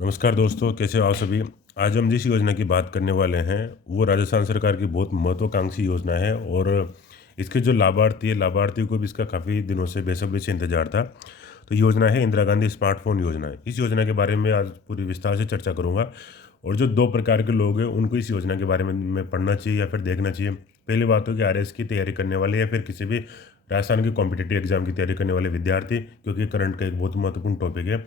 नमस्कार दोस्तों, कैसे हो आप सभी। आज हम जिस योजना की बात करने वाले हैं वो राजस्थान सरकार की बहुत महत्वाकांक्षी योजना है और इसके जो लाभार्थियों को भी इसका काफ़ी दिनों से बेसब्री से इंतजार था। तो योजना है इंदिरा गांधी स्मार्टफोन योजना। इस योजना के बारे में आज पूरी विस्तार से चर्चा करूंगा और जो दो प्रकार के लोग हैं उनको इस योजना के बारे में पढ़ना चाहिए या फिर देखना चाहिए। पहली बात हो कि आरएस की तैयारी करने वाले या फिर किसी भी राजस्थान के कॉम्पिटिटिव एग्जाम की तैयारी करने वाले विद्यार्थी, क्योंकि करंट का एक बहुत महत्वपूर्ण टॉपिक है।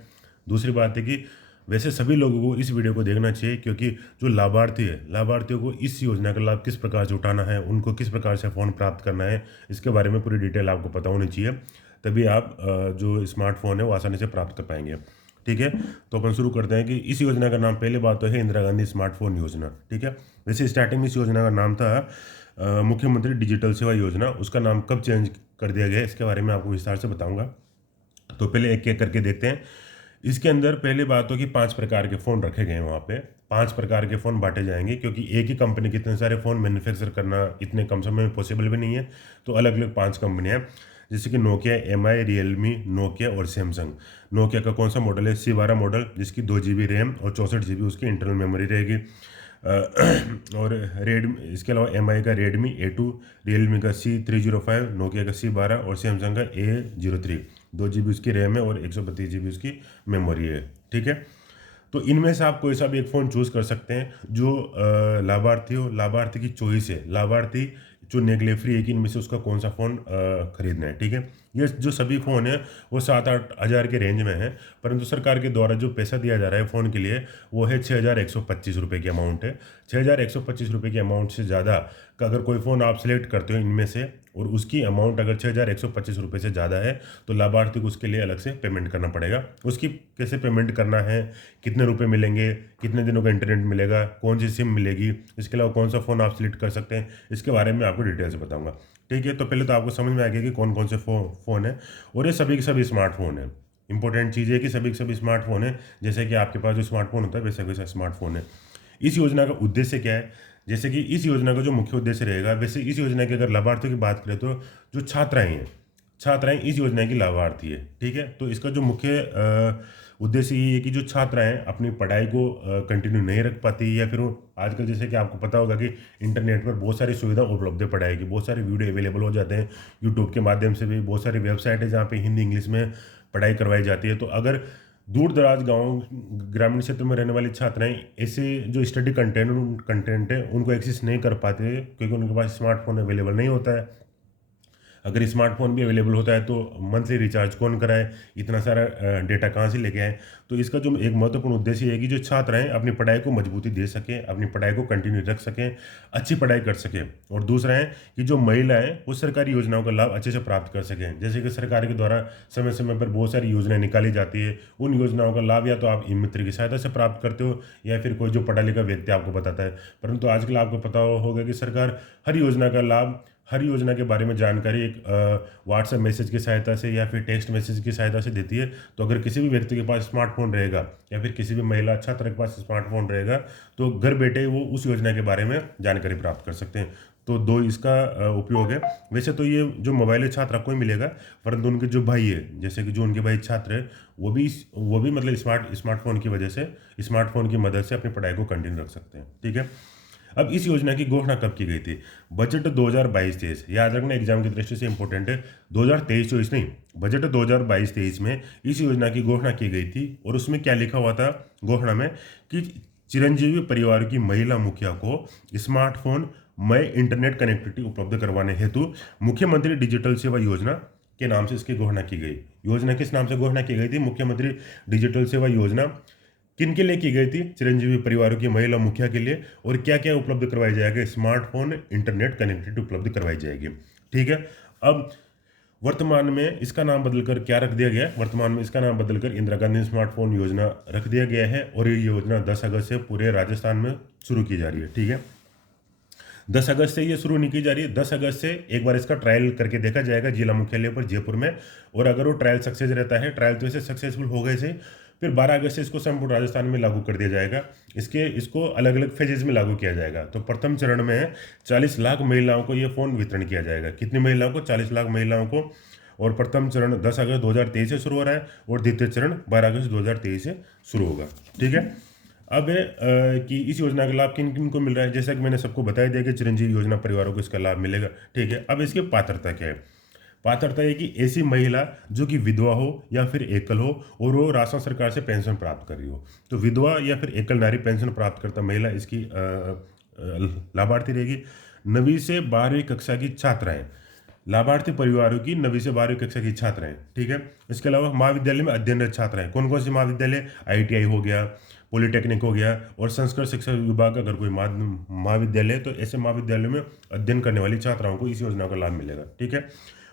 दूसरी बात है कि वैसे सभी लोगों को इस वीडियो को देखना चाहिए, क्योंकि जो लाभार्थी है, लाभार्थियों को इस योजना का लाभ किस प्रकार से उठाना है, उनको किस प्रकार से फ़ोन प्राप्त करना है, इसके बारे में पूरी डिटेल आपको पता होनी चाहिए। तभी आप जो स्मार्टफोन है वो आसानी से प्राप्त कर पाएंगे। ठीक है, तो अपन शुरू करते हैं कि इस योजना का नाम, पहले बात तो है इंदिरा गांधी स्मार्टफोन योजना। ठीक है, वैसे स्टार्टिंग में इस योजना का नाम था मुख्यमंत्री डिजिटल सेवा योजना। उसका नाम कब चेंज कर दिया गया इसके बारे में आपको विस्तार से बताऊंगा। तो पहले एक एक करके देखते हैं। इसके अंदर पहले बात हो कि 5 प्रकार के फ़ोन रखे गए हैं। वहाँ पे 5 प्रकार के फ़ोन बांटे जाएंगे, क्योंकि एक ही कंपनी के इतने सारे फ़ोन मैन्युफैक्चर करना इतने कम समय में पॉसिबल भी नहीं है। तो अलग अलग 5 कंपनियाँ, जैसे कि नोकिया, एमआई, रियलमी, नोकिया और सैमसंग। नोकिया का कौन सा मॉडल है? C12 मॉडल, जिसकी 2 GB रैम और 64 GB उसकी इंटरनल मेमोरी रहेगी। और रेडमी, इसके अलावा एमआई का रेडमी A2, रियलमी का C305, नोकिया का C12 और सैमसंग का A03। 2 GB उसकी रैम है और 132 GB उसकी मेमोरी है। ठीक है, तो इनमें से आप कोई सा भी एक फ़ोन चूज़ कर सकते हैं जो लाभार्थी हो। लाभार्थी की चॉइस है, लाभार्थी चुनने के लिए फ्री है कि इनमें से उसका कौन सा फ़ोन खरीदना है। ठीक है, ये जो सभी फ़ोन है वो 7-8 हज़ार के रेंज में है, परंतु सरकार के द्वारा जो पैसा दिया जा रहा है फ़ोन के लिए वो है 6,125 रुपये की अमाउंट है। 6,125 रुपये की अमाउंट से ज़्यादा का अगर कोई फ़ोन आप सेलेक्ट करते हो इनमें से, और उसकी अमाउंट अगर 6,125 रुपये से ज़्यादा है, तो लाभार्थी को उसके लिए अलग से पेमेंट करना पड़ेगा। उसकी कैसे पेमेंट करना है, कितने रुपए मिलेंगे, कितने दिनों का इंटरनेट मिलेगा, कौन सी सिम मिलेगी, इसके अलावा कौन सा फ़ोन आप सेलेक्ट कर सकते हैं, इसके बारे में आपको डिटेल से बताऊंगा। ठीक है, तो पहले तो आपको समझ में आ गया कि कौन कौन से फ़ोन है, और ये सभी के सभी स्मार्टफोन है। इंपॉर्टेंट चीज़ है कि सभी के सभी स्मार्टफोन है, जैसे कि आपके पास जो स्मार्टफोन होता है वैसा वैसा स्मार्टफोन है। इस योजना का उद्देश्य क्या है? जैसे कि इस योजना का जो मुख्य उद्देश्य रहेगा, वैसे इस योजना की अगर लाभार्थियों की बात करें तो जो छात्राएं हैं, छात्राएं इस योजना की लाभार्थी है। ठीक है, तो इसका जो मुख्य उद्देश्य ये है कि जो छात्राएं अपनी पढ़ाई को कंटिन्यू नहीं रख पाती, या फिर वो आजकल जैसे कि आपको पता होगा कि इंटरनेट पर बहुत सारी सुविधा उपलब्ध है पढ़ाई की, बहुत सारे वीडियो अवेलेबल हो जाते हैं यूट्यूब के माध्यम से भी, बहुत सारी वेबसाइट है जहाँ पे हिंदी इंग्लिश में पढ़ाई करवाई जाती है। तो अगर दूर दराज गाँव, ग्रामीण क्षेत्र में रहने वाली छात्राएं ऐसे जो स्टडी कंटेंट है उनको एक्सेस नहीं कर पाते, क्योंकि उनके पास स्मार्टफोन अवेलेबल नहीं होता है। अगर स्मार्टफोन भी अवेलेबल होता है तो मंथली रिचार्ज कौन कराए, इतना सारा डेटा कहाँ से लेके आए। तो इसका जो एक महत्वपूर्ण उद्देश्य है कि जो छात्र हैं अपनी पढ़ाई को मजबूती दे सकें, अपनी पढ़ाई को कंटिन्यू रख सकें, अच्छी पढ़ाई कर सकें। और दूसरा है कि जो महिलाएं वो सरकारी योजनाओं का लाभ अच्छे से प्राप्त कर सकें। जैसे कि सरकार के द्वारा समय समय पर बहुत सारी योजनाएं निकाली जाती है, उन योजनाओं का लाभ या तो आप ई मित्र की सहायता से प्राप्त करते हो, या फिर कोई जो पढ़ा लिखा व्यक्ति आपको बताता है। परंतु आजकल आपको पता होगा कि सरकार हर योजना का लाभ, हर योजना के बारे में जानकारी एक व्हाट्सएप मैसेज की सहायता से या फिर टेक्स्ट मैसेज की सहायता से देती है। तो अगर किसी भी व्यक्ति के पास स्मार्टफोन रहेगा, या फिर किसी भी महिला छात्र के पास स्मार्टफोन रहेगा, तो घर बैठे वो उस योजना के बारे में जानकारी प्राप्त कर सकते हैं। तो दो इसका उपयोग है। वैसे तो ये जो मोबाइल है छात्रा को ही मिलेगा, परंतु उनके जो भाई है, जैसे कि जो उनके भाई छात्र है, वो भी मतलब स्मार्टफोन की वजह से, स्मार्टफोन की मदद से अपनी पढ़ाई को कंटिन्यू रख सकते हैं। ठीक है, अब इस योजना की घोषणा कब की गई थी? बजट 2022-23, याद रखना एग्जाम की दृष्टि से इंपॉर्टेंट है। 2023-24 नहीं, बजट 2022-23 में इस योजना की घोषणा की गई थी। और उसमें क्या लिखा हुआ था घोषणा में कि चिरंजीवी परिवार की महिला मुखिया को स्मार्टफोन में इंटरनेट कनेक्टिविटी उपलब्ध करवाने हेतु मुख्यमंत्री डिजिटल सेवा योजना के नाम से इसकी घोषणा की गई। योजना किस नाम से घोषणा की गई थी? मुख्यमंत्री डिजिटल सेवा योजना। किन के लिए की गई थी? चिरंजीवी परिवारों की महिला मुखिया के लिए। और क्या क्या उपलब्ध करवाई जाएगा? स्मार्टफोन इंटरनेट कनेक्टिविटी उपलब्ध करवाई जाएगी। ठीक है, अब वर्तमान में इसका नाम बदलकर क्या रख दिया गया है? वर्तमान में इसका नाम बदलकर इंदिरा गांधी स्मार्टफोन योजना रख दिया गया है, और ये योजना 10 अगस्त से पूरे राजस्थान में शुरू की जा रही है। ठीक है, 10 अगस्त से ये शुरू नहीं की जा रही है। 10 अगस्त से एक बार इसका ट्रायल करके देखा जाएगा जिला मुख्यालय पर जयपुर में, और अगर वो ट्रायल सक्सेस रहता है, ट्रायल तो ऐसे सक्सेसफुल हो गए से, फिर 12 अगस्त से इसको संपूर्ण राजस्थान में लागू कर दिया जाएगा। इसको अलग अलग फेजेज में लागू किया जाएगा। तो प्रथम चरण में 40 लाख महिलाओं को ये फ़ोन वितरण किया जाएगा। कितनी महिलाओं को? 40 लाख महिलाओं को। और प्रथम चरण 10 अगस्त 2023 से शुरू हो रहा है और द्वितीय चरण 12 अगस्त 2023 से शुरू होगा। ठीक है। अब कि इस योजना का लाभ किन किन को मिल रहा है, जैसा कि मैंने सबको बता दिया कि चिरंजीवी योजना परिवारों को इसका लाभ मिलेगा। ठीक है। अब इसकी पात्रता क्या है? पात्रता है कि ऐसी महिला जो कि विधवा हो या फिर एकल हो और वो राजस्थान सरकार से पेंशन प्राप्त कर रही हो। तो विधवा या फिर एकल नारी पेंशन प्राप्त करता महिला इसकी लाभार्थी रहेगी। 9वीं से 12वीं कक्षा की छात्राएं, लाभार्थी परिवारों की 9वीं से 12वीं कक्षा की छात्राएं। ठीक है। इसके अलावा महाविद्यालय में अध्ययनरत छात्राएं, कौन कौन से महाविद्यालय? ITI हो गया, पॉलिटेक्निक हो गया और संस्कृत शिक्षा विभाग अगर कोई महाविद्यालय है तो ऐसे महाविद्यालय में अध्ययन करने वाली छात्राओं को इस योजना का लाभ मिलेगा। ठीक है।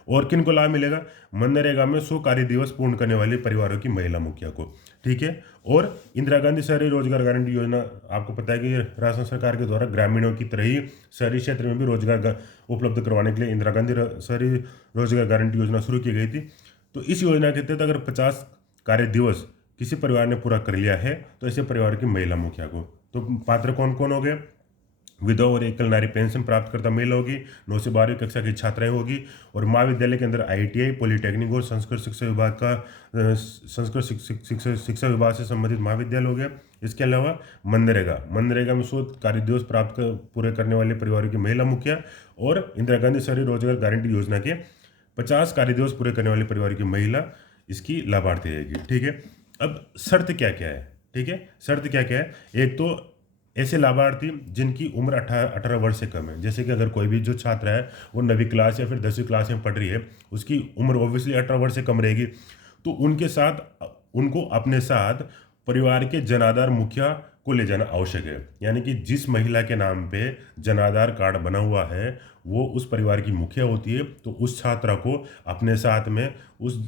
और किन को लाभ मिलेगा? मनरेगा में 100 कार्य दिवस पूर्ण करने वाले परिवारों की महिला मुखिया को। ठीक है। और इंदिरा गांधी शहरी रोजगार गारंटी योजना, आपको पता है कि राजस्थान सरकार के द्वारा ग्रामीणों की तरह ही शहरी क्षेत्र में भी रोजगार उपलब्ध करवाने के लिए इंदिरा गांधी शहरी रोजगार गारंटी योजना शुरू की गई थी। तो इस योजना के तहत अगर 50 कार्य दिवस किसी परिवार ने पूरा कर लिया है तो ऐसे परिवार की महिला मुखिया को, तो पात्र कौन कौन हो गए? विधवा और एकल नारी पेंशन प्राप्त करता महिला होगी, 9 से 12वीं कक्षा की छात्राएं होगी और महाविद्यालय के अंदर ITI, पॉलिटेक्निक और संस्कृत शिक्षा विभाग का संस्कृत शिक्षा विभाग से संबंधित महाविद्यालय हो गया। इसके अलावा मनरेगा में 100 कार्य दिवस प्राप्त पूरे करने वाले परिवारों की महिला मुखिया और इंदिरा गांधी शहरी रोजगार गारंटी योजना के 50 कार्य दिवस पूरे करने वाले परिवार की महिला इसकी लाभार्थी रहेगी। ठीक है। अब शर्त क्या क्या है? ठीक है। शर्त क्या क्या है? एक तो ऐसे लाभार्थी जिनकी उम्र 18 वर्ष से कम है, जैसे कि अगर कोई भी जो छात्र है वो 9वीं क्लास या फिर 10वीं क्लास में पढ़ रही है, उसकी उम्र ऑब्वियसली 18 वर्ष से कम रहेगी, तो उनको अपने साथ परिवार के जनाधार मुखिया को ले जाना आवश्यक है। यानी कि जिस महिला के नाम पे जनाधार कार्ड बना हुआ है वो उस परिवार की मुखिया होती है, तो उस छात्रा को अपने साथ में उस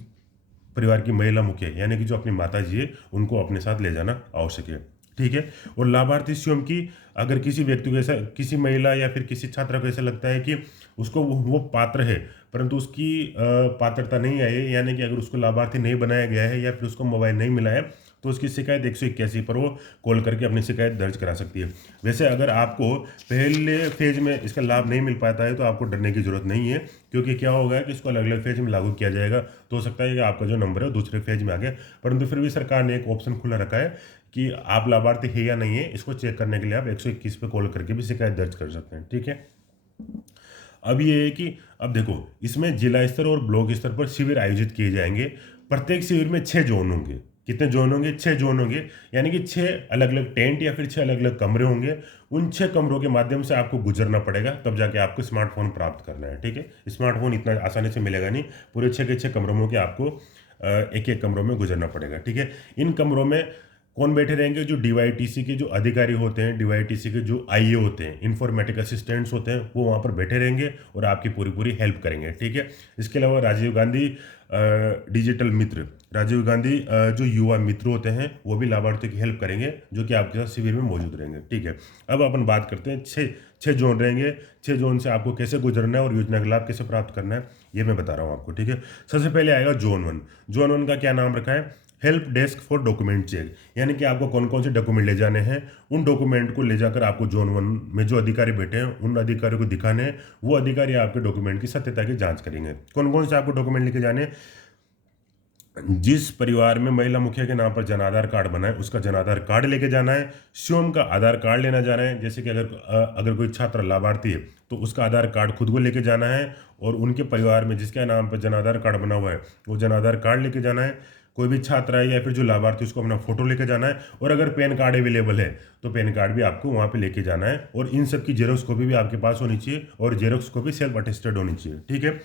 परिवार की महिला मुखिया यानी कि जो अपनी माता जी है उनको अपने साथ ले जाना आवश्यक है। ठीक है। और लाभार्थी स्वयं की, अगर किसी व्यक्ति को ऐसा, किसी महिला या फिर किसी छात्रा को ऐसा लगता है कि उसको वो पात्र है परंतु उसकी पात्रता नहीं आई है, यानी कि अगर उसको लाभार्थी नहीं बनाया गया है या फिर उसको मोबाइल नहीं मिला है, तो उसकी शिकायत 181 पर वो कॉल करके अपनी शिकायत दर्ज करा सकती है। वैसे अगर आपको पहले फेज में इसका लाभ नहीं मिल पाता है तो आपको डरने की जरूरत नहीं है, क्योंकि क्या होगा कि इसको अलग अलग फेज में लागू किया जाएगा। तो हो सकता है कि आपका जो नंबर है वो दूसरे फेज में आ गया, परंतु फिर भी सरकार ने एक ऑप्शन खुला रखा है कि आप लाभार्थी है या नहीं है, इसको चेक करने के लिए आप 121 पे कॉल करके भी शिकायत दर्ज कर सकते हैं। ठीक है। अब ये है कि अब देखो, इसमें जिला स्तर और ब्लॉक स्तर पर शिविर आयोजित किए जाएंगे। प्रत्येक शिविर में 6 जोन होंगे। कितने जोन होंगे? 6 जोन होंगे, यानी कि 6 अलग अलग टेंट या फिर 6 अलग अलग कमरे होंगे। उन 6 कमरों के माध्यम से आपको गुजरना पड़ेगा, तब जाके आपको स्मार्टफोन प्राप्त करना है। ठीक है। स्मार्टफोन इतना आसानी से मिलेगा नहीं, पूरे 6 के 6 कमरों के आपको एक एक कमरों में गुजरना पड़ेगा। ठीक है। इन कमरों में कौन बैठे रहेंगे? जो DYTC के जो अधिकारी होते हैं, DYTC के जो IE होते हैं, इन्फॉर्मेटिक असिस्टेंट्स होते हैं, वो वहाँ पर बैठे रहेंगे और आपकी पूरी हेल्प करेंगे। ठीक है। इसके अलावा राजीव गांधी डिजिटल मित्र, राजीव गांधी जो युवा मित्र होते हैं वो भी लाभार्थियों की हेल्प करेंगे, जो कि आपके साथ शिविर में मौजूद रहेंगे। ठीक है। अब अपन बात करते हैं, 6 जोन रहेंगे। 6 जोन से आपको कैसे गुजरना है और योजना का लाभ कैसे प्राप्त करना है ये मैं बता रहा हूँ आपको। ठीक है। सबसे पहले आएगा जोन 1। जोन 1 का क्या नाम रखा है? Help desk for document check, यानी कि आपको कौन कौन से डॉक्यूमेंट ले जाने हैं, उन डॉक्यूमेंट को ले जाकर आपको जोन 1 में जो अधिकारी बैठे हैं उन अधिकारियों को दिखाने हैं। वो अधिकारी आपके डॉक्यूमेंट की सत्यता की जांच करेंगे। कौन कौन से आपको डॉक्यूमेंट लेके जाने हैं? जिस परिवार में महिला मुखिया के नाम पर जनाधार कार्ड बना है उसका जनाधार कार्ड लेके जाना है। स्वयं का आधार कार्ड लेना जाना है, जैसे कि अगर कोई छात्र लाभार्थी है तो उसका आधार कार्ड खुद को लेके जाना है, और उनके परिवार में जिसके नाम पर जनाधार कार्ड बना हुआ है वो जनाधार कार्ड लेके जाना है। कोई भी छात्र है या फिर जो लाभार्थी उसको अपना फोटो लेके जाना है, और अगर पैन कार्ड अवेलेबल है तो पैन कार्ड भी आपको वहाँ पे लेके जाना है, और इन सब की जेरोक्स कॉपी भी आपके पास होनी चाहिए, और जेरोक्स कॉपी सेल्फ अटेस्टेड होनी चाहिए। ठीक है।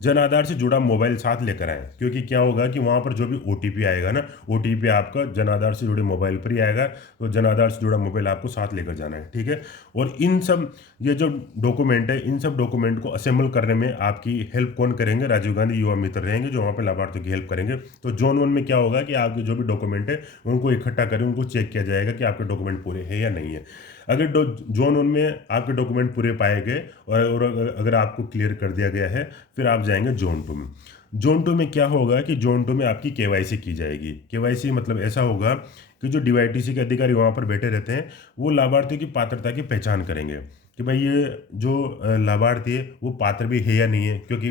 जन आधार से जुड़ा मोबाइल साथ लेकर आए, क्योंकि क्या होगा कि वहाँ पर जो भी OTP आएगा ना, OTP आपका जन आधार से जुड़े मोबाइल पर ही आएगा, तो जन आधार से जुड़ा मोबाइल आपको साथ लेकर जाना है। ठीक है। और इन सब ये जो डॉक्यूमेंट है, इन सब डॉक्यूमेंट को असेंबल करने में आपकी हेल्प कौन करेंगे? राजीव गांधी युवा मित्र रहेंगे, जो वहाँ पर लाभार्थियों की हेल्प करेंगे। तो जोन 1 में क्या होगा कि आपके जो भी डॉक्यूमेंट है उनको इकट्ठा करें, उनको चेक किया जाएगा कि आपके डॉक्यूमेंट पूरे हैं या नहीं है। अगर जोन 1 में आपके डॉक्यूमेंट पूरे पाए गए और अगर आपको क्लियर कर दिया गया है, फिर आप जाएंगे जोन 2 में। जोन 2 में क्या होगा कि जोन 2 में आपकी KYC की जाएगी। KYC मतलब ऐसा होगा कि जो DYTC के अधिकारी वहाँ पर बैठे रहते हैं वो लाभार्थियों की पात्रता की पहचान करेंगे कि भाई ये जो लाभार्थी है वो पात्र भी है या नहीं है, क्योंकि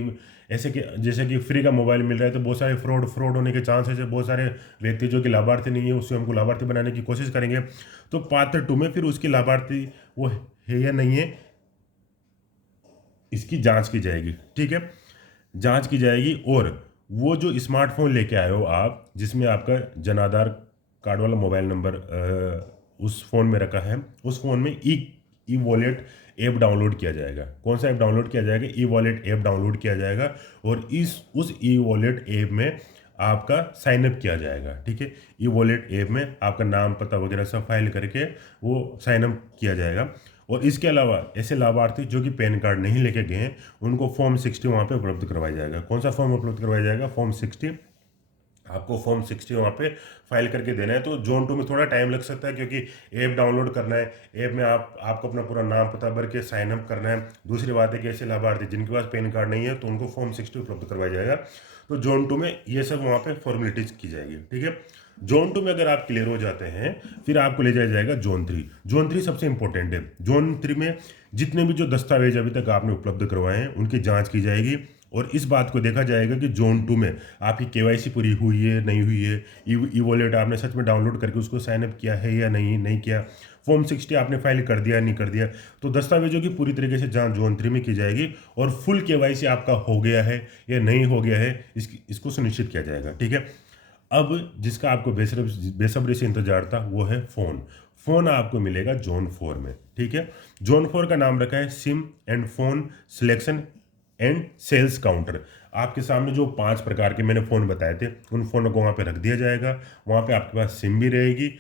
ऐसे कि जैसे कि फ्री का मोबाइल मिल रहा है तो बहुत सारे फ्रॉड होने के चांसेस है। बहुत सारे व्यक्ति जो कि लाभार्थी नहीं है उससे हमको लाभार्थी बनाने की कोशिश करेंगे। तो पार्ट 2 में फिर उसकी लाभार्थी वो है या नहीं है इसकी जांच की जाएगी। ठीक है, जांच की जाएगी। और वो जो स्मार्टफोन लेके आए हो आप, जिसमें आपका जन आधार कार्ड वाला मोबाइल नंबर उस फ़ोन में रखा है, उस फ़ोन में ई वॉलेट ऐप डाउनलोड किया जाएगा। कौन सा ऐप डाउनलोड किया जाएगा? ई वॉलेट ऐप डाउनलोड किया जाएगा और उस ई वॉलेट ऐप में आपका साइन अप किया जाएगा। ठीक है, ई वॉलेट ऐप में आपका नाम पता वगैरह सब फाइल करके वो साइन अप किया जाएगा। और इसके अलावा ऐसे लाभार्थी जो कि पैन कार्ड नहीं लेके गए हैं उनको फॉर्म 60 वहाँ पे उपलब्ध करवाया जाएगा। कौन सा फॉर्म उपलब्ध करवाया जाएगा? फॉर्म 60। आपको फॉर्म 60 वहाँ पे फाइल करके देना है। तो जोन 2 में थोड़ा टाइम लग सकता है क्योंकि ऐप डाउनलोड करना है, ऐप में आपको अपना पूरा नाम पता भर के साइन अप करना है। दूसरी बात है कि ऐसे लाभार्थी जिनके पास पैन कार्ड नहीं है तो उनको फॉर्म 60 उपलब्ध करवाया जाएगा। तो जोन 2 में ये सब वहाँ पे फॉर्मेलिटीज की जाएगी। ठीक है, जोन 2 में अगर आप क्लियर हो जाते हैं फिर आपको ले जाया जाएगा जोन 3। जोन 3 सबसे इंपॉर्टेंट है। जोन 3 में जितने भी जो दस्तावेज अभी तक आपने उपलब्ध करवाए हैं उनकी जांच की जाएगी और इस बात को देखा जाएगा कि जोन 2 में आपकी केवाईसी पूरी हुई है नहीं हुई है, ई वॉलेट आपने सच में डाउनलोड करके उसको साइन अप किया है या नहीं किया, फॉर्म 60 आपने फाइल कर दिया नहीं कर दिया। तो दस्तावेजों की पूरी तरीके से जांच जोन 3 में की जाएगी और फुल केवाईसी आपका हो गया है या नहीं हो गया है इसको सुनिश्चित किया जाएगा। ठीक है, अब जिसका आपको बेसब्री से इंतजार था वो है फ़ोन आपको मिलेगा जोन 4 में। ठीक है, जोन 4 का नाम रखा है SIM and phone selection and sales counter. आपके सामने जो 5 प्रकार के मैंने फ़ोन बताए थे उन फ़ोनों को वहाँ पे रख दिया जाएगा। वहाँ पे आपके पास सिम भी रहेगी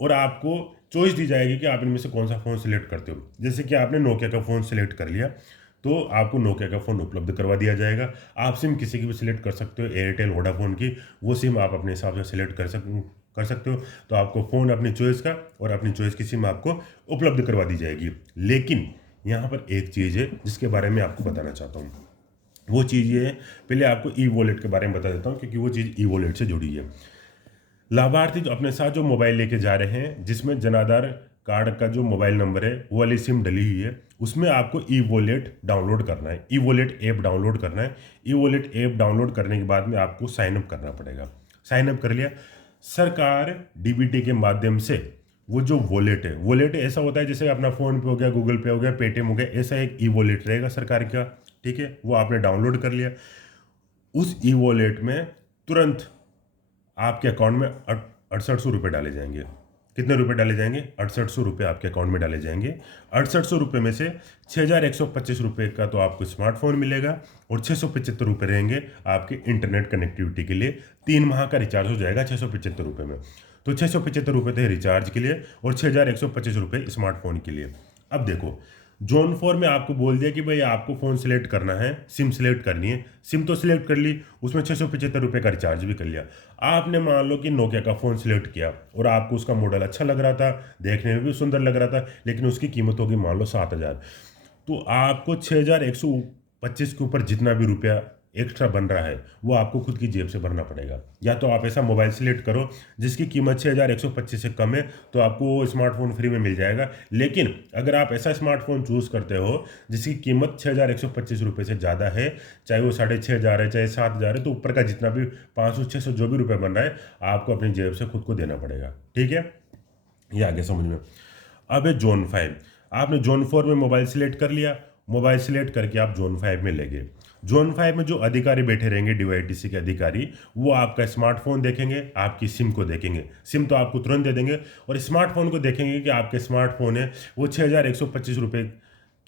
और आपको चॉइस दी जाएगी कि आप इनमें से कौन सा फ़ोन सिलेक्ट करते हो। जैसे कि आपने नोकिया का फ़ोन सिलेक्ट कर लिया तो आपको नोकिया का फ़ोन उपलब्ध करवा दिया जाएगा। आप सिम किसी की भी सिलेक्ट कर सकते हो, एयरटेल वोडाफोन की, वो सिम आप अपने हिसाब से सिलेक्ट कर सकते हो। तो आपको फ़ोन अपनी चॉइस का और अपनी चॉइस की सिम आपको उपलब्ध करवा दी जाएगी। लेकिन यहाँ पर एक चीज़ है जिसके बारे में आपको बताना चाहता हूँ। वो चीज़ ये है, पहले आपको ई वॉलेट के बारे में बता देता हूँ क्योंकि वो चीज़ ई वॉलेट से जुड़ी है। लाभार्थी जो अपने साथ जो मोबाइल लेके जा रहे हैं जिसमें जन आधार कार्ड का जो मोबाइल नंबर है वो वाली सिम डली हुई है, उसमें आपको ई वॉलेट डाउनलोड करना है, ई वॉलेट ऐप डाउनलोड करना है। ई वॉलेट ऐप डाउनलोड करने के बाद में आपको साइन अप करना पड़ेगा। साइन अप कर लिया, सरकार डीबीटी के माध्यम से वो जो वॉलेट ऐसा होता है जैसे अपना फ़ोन पे हो गया, गूगल पे हो गया, पेटीएम हो गया, ऐसा एक ई वॉलेट रहेगा सरकार का। ठीक है, वो आपने डाउनलोड कर लिया। उस ई वॉलेट में तुरंत आपके अकाउंट में 6800 रुपये डाले जाएंगे। कितने रुपए डाले जाएंगे? 6800 रुपये आपके अकाउंट में डाले जाएंगे। 6800 रुपये में से 6125 रुपये का तो आपको स्मार्टफोन मिलेगा और 675 रुपये रहेंगे आपके इंटरनेट कनेक्टिविटी के लिए। 3 माह का रिचार्ज हो जाएगा 675 रुपये में। तो 675 रुपये थे रिचार्ज के लिए और 6125 रुपये स्मार्टफोन के लिए। अब देखो, जोन 4 में आपको बोल दिया कि भाई आपको फ़ोन सिलेक्ट करना है, सिम सिलेक्ट करनी है। सिम तो सिलेक्ट कर ली, उसमें 675 रुपये का रिचार्ज भी कर लिया। आपने मान लो कि नोकिया का फ़ोन सिलेक्ट किया और आपको उसका मॉडल अच्छा लग रहा था, देखने में भी सुंदर लग रहा था, लेकिन उसकी कीमत होगी मान लो 7000। तो आपको 6125 के ऊपर जितना भी रुपया एक्स्ट्रा बन रहा है वो आपको खुद की जेब से भरना पड़ेगा। या तो आप ऐसा मोबाइल सिलेक्ट करो जिसकी कीमत 6125 से कम है तो आपको वो स्मार्टफोन फ्री में मिल जाएगा। लेकिन अगर आप ऐसा स्मार्टफोन चूज़ करते हो जिसकी कीमत 6125 रुपये से ज़्यादा है, चाहे वो 6500 है, चाहे 7000 है, तो ऊपर का जितना भी 500-600 जो भी रुपये बन रहा है आपको अपनी जेब से खुद को देना पड़ेगा। ठीक है, ये आगे समझ में। अब है जोन 5। आपने जोन 4 में मोबाइल सिलेक्ट कर लिया, मोबाइल सिलेक्ट करके आप जोन 5 में ले गए। जोन 5 में जो अधिकारी बैठे रहेंगे डीवाईटीसी के अधिकारी, वो आपका स्मार्टफोन देखेंगे, आपकी सिम को देखेंगे। सिम तो आपको तुरंत दे देंगे और स्मार्टफोन को देखेंगे कि आपके स्मार्टफोन है वो 6125 रुपये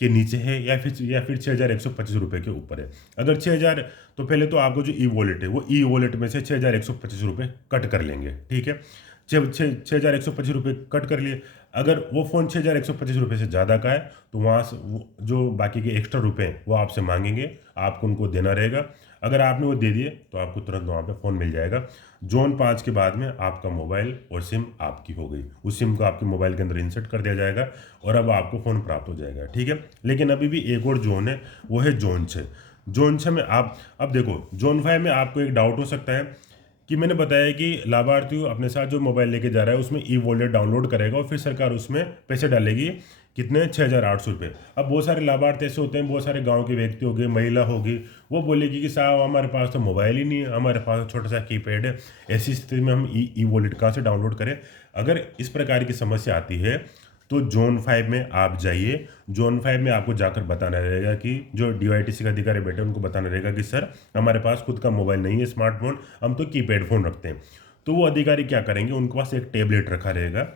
के नीचे है या फिर 6125 रुपये के ऊपर है। अगर 6000 तो पहले तो आपको जो ई वॉलेट है वो ई वॉलेट में से 6125 रुपये कट कर लेंगे। ठीक है, 6125 रुपये कट कर लिए। अगर वो फ़ोन 6125 रुपये से ज़्यादा का है तो वहाँ से जो बाकी के एक्स्ट्रा रुपए हैं वो आपसे मांगेंगे, आपको उनको देना रहेगा। अगर आपने वो दे दिए तो आपको तुरंत वहाँ पे फ़ोन मिल जाएगा। जोन 5 के बाद में आपका मोबाइल और सिम आपकी हो गई। उस सिम को आपके मोबाइल के अंदर इंसर्ट कर दिया जाएगा और अब आपको फ़ोन प्राप्त हो जाएगा। ठीक है, लेकिन अभी भी एक और जोन है, वो है जोन 6। जोन 6 में आप अब देखो, जोन 5 में आपको एक डाउट हो सकता है कि मैंने बताया कि लाभार्थी अपने साथ जो मोबाइल लेके जा रहा है उसमें ई वॉलेट डाउनलोड करेगा और फिर सरकार उसमें पैसे डालेगी कितने 6,800 रुपये। अब बहुत सारे लाभार्थी ऐसे होते हैं, बहुत सारे गांव के व्यक्ति हो गए, महिला होगी, वो बोलेगी कि साहब हमारे पास तो मोबाइल ही नहीं है, हमारे पास छोटा सा कीपैड है, ऐसी स्थिति में हम ई वॉलेट कहाँ से डाउनलोड करें। अगर इस प्रकार की समस्या आती है तो जोन 5 में आप जाइए। जोन 5 में आपको जाकर बताना रहेगा कि जो DYTC का अधिकारी बैठे उनको बताना रहेगा कि सर हमारे पास खुद का मोबाइल नहीं है, स्मार्टफोन, हम तो कीपैड फ़ोन रखते हैं। तो वो अधिकारी क्या करेंगे, उनके पास एक टैबलेट रखा रहेगा,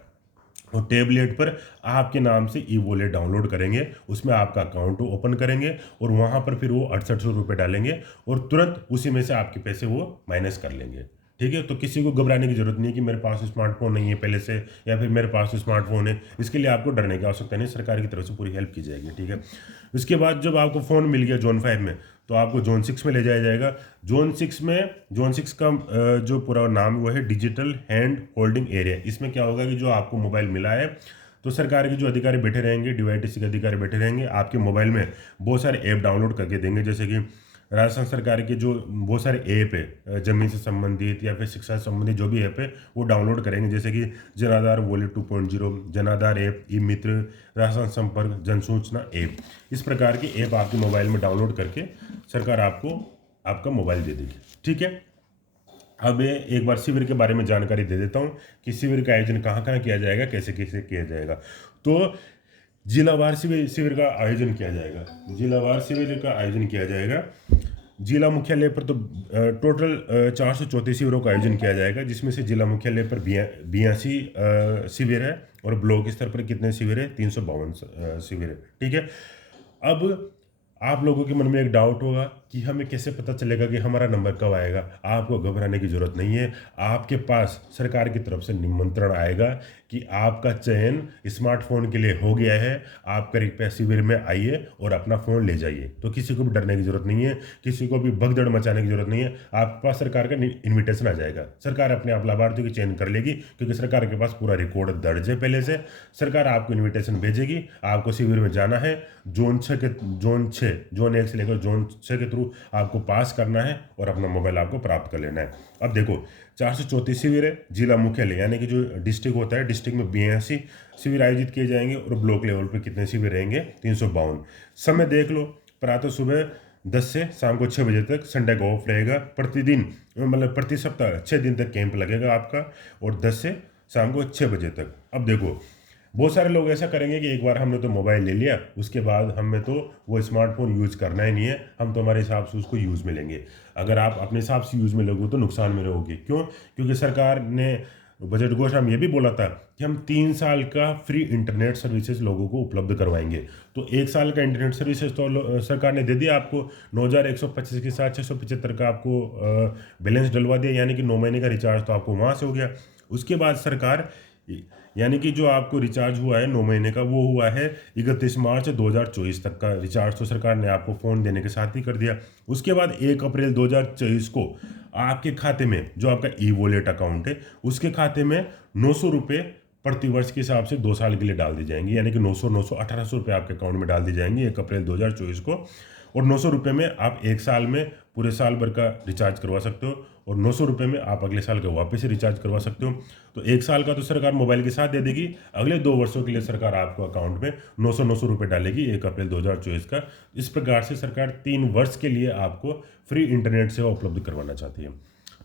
और टैबलेट पर आपके नाम से ई वॉलेट डाउनलोड करेंगे, उसमें आपका अकाउंट ओपन करेंगे और वहाँ पर फिर वो 6800 रुपये डालेंगे और तुरंत उसी में से आपके पैसे वो माइनस कर लेंगे। ठीक है, तो किसी को घबराने की जरूरत नहीं है कि मेरे पास स्मार्टफोन नहीं है पहले से, या फिर मेरे पास स्मार्टफोन है, इसके लिए आपको डरने की आवश्यकता नहीं, सरकार की तरफ से पूरी हेल्प की जाएगी। ठीक है, उसके बाद जब आपको फ़ोन मिल गया जोन 5 में, तो आपको जोन 6 में ले जाया जाएगा। जोन 6 का जो पूरा नाम वो है डिजिटल हैंड होल्डिंग एरिया। इसमें क्या होगा कि जो आपको मोबाइल मिला है, तो सरकार के जो अधिकारी बैठे रहेंगे, DYTC के अधिकारी बैठे रहेंगे, आपके मोबाइल में बहुत सारे ऐप डाउनलोड करके देंगे। जैसे कि राजस्थान सरकार के जो बहुत सारे ऐप है, जमीन से संबंधित या फिर शिक्षा से संबंधित जो भी ऐप है वो डाउनलोड करेंगे। जैसे कि जन आधार वॉलेट 2.0, जन आधार ऐप, ई मित्र, राजस्थान संपर्क, जन सूचना ऐप, इस प्रकार के ऐप आपके मोबाइल में डाउनलोड करके सरकार आपको आपका मोबाइल दे देगी। ठीक है, अब एक बार शिविर के बारे में जानकारी दे देता हूँ कि शिविर का आयोजन कहाँ कहाँ किया जाएगा, कैसे कैसे किया जाएगा। तो जिलावार शिविर का आयोजन किया जाएगा। जिलावार शिविर का आयोजन किया जाएगा। जिला मुख्यालय पर तो टोटल 434 शिविरों का आयोजन किया जाएगा, जिसमें से जिला मुख्यालय पर 82 शिविर है और ब्लॉक स्तर पर कितने शिविर है, 352 शिविर है। ठीक है, अब आप लोगों के मन में एक डाउट होगा कि हमें कैसे पता चलेगा कि हमारा नंबर कब आएगा। आपको घबराने की ज़रूरत नहीं है, आपके पास सरकार की तरफ से निमंत्रण आएगा कि आपका चयन स्मार्टफोन के लिए हो गया है, आप कृपया शिविर में आइए और अपना फ़ोन ले जाइए। तो किसी को भी डरने की ज़रूरत नहीं है, किसी को भी भगदड़ मचाने की ज़रूरत नहीं है। आपके पास सरकार का इन्विटेशन आ जाएगा, सरकार अपने आप लाभार्थियों की चयन कर लेगी, क्योंकि सरकार के पास पूरा रिकॉर्ड दर्ज है पहले से। सरकार आपको इन्विटेशन भेजेगी, आपको शिविर में जाना है। जोन 1 से लेकर जोन 6 के थ्रू आपको पास करना है और अपना मोबाइल आपको प्राप्त कर लेना है। अब देखो 434 शिविर है। जिला मुख्यालय यानी कि जो डिस्ट्रिक्ट होता है, डिस्ट्रिक्ट में 82 शिविर आयोजित किए जाएंगे और ब्लॉक लेवल पर कितने शिविर रहेंगे, 352। समय देख लो, प्रातः सुबह 10 से शाम को 6 बजे तक, संडे को ऑफ रहेगा। प्रतिदिन मतलब प्रति सप्ताह 6 दिन तक कैंप लगेगा आपका, और 10 से शाम को 6 बजे तक। अब देखो बहुत सारे लोग ऐसा करेंगे कि एक बार हमने तो मोबाइल ले लिया, उसके बाद हमें तो वो स्मार्टफोन यूज़ करना ही नहीं है, हम तो हमारे हिसाब से उसको यूज़ में लेंगे। अगर आप अपने हिसाब से यूज़ में लोगे तो नुकसान में रहोगे। क्यों? क्योंकि सरकार ने बजट घोषणा में ये भी बोला था कि हम 3 साल का फ्री इंटरनेट सर्विसेज लोगों को उपलब्ध करवाएंगे। तो 1 साल का इंटरनेट सर्विसेज तो सरकार ने दे दिया आपको, 9,125 के साथ 675 का आपको बैलेंस डलवा दिया, यानी कि 9 महीने का रिचार्ज तो आपको वहाँ से हो गया। उसके बाद सरकार यानी कि जो आपको रिचार्ज हुआ है 9 महीने का, वो हुआ है 31 मार्च 2024 तक का रिचार्ज, तो सरकार ने आपको फ़ोन देने के साथ ही कर दिया। उसके बाद 1 अप्रैल 2024 को आपके खाते में जो आपका ई वॉलेट अकाउंट है, उसके खाते में 900 रुपये प्रति वर्ष के हिसाब से 2 साल के लिए डाल दी जाएंगी, यानी कि 900 1800 रुपये आपके अकाउंट में डाल दी जाएंगी 1 अप्रैल 2024 को। और 900 रुपये में आप 1 साल में पूरे साल भर का रिचार्ज करवा सकते हो, और 900 रुपये में आप अगले साल का वापस से रिचार्ज करवा सकते हो। तो 1 साल का तो सरकार मोबाइल के साथ दे देगी, अगले 2 वर्षों के लिए सरकार आपको अकाउंट में 900 रुपये डालेगी 1 अप्रैल 2024 का। इस प्रकार से सरकार 3 वर्ष के लिए आपको फ्री इंटरनेट सेवा उपलब्ध करवाना चाहती है।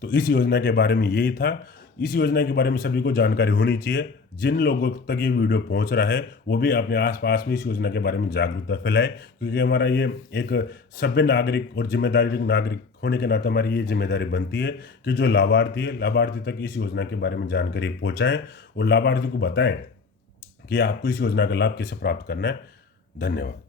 तो इस योजना के बारे में यही था। इस योजना के बारे में सभी को जानकारी होनी चाहिए। जिन लोगों तक ये वीडियो पहुंच रहा है वो भी अपने आसपास में इस योजना के बारे में जागरूकता फैलाए, क्योंकि हमारा ये एक सभ्य नागरिक और जिम्मेदारी नागरिक होने के नाते हमारी ये जिम्मेदारी बनती है कि जो लाभार्थी है, लाभार्थी तक इस योजना के बारे में जानकारी पहुँचाएँ और लाभार्थी को बताएँ कि आपको इस योजना का लाभ कैसे प्राप्त करना है। धन्यवाद।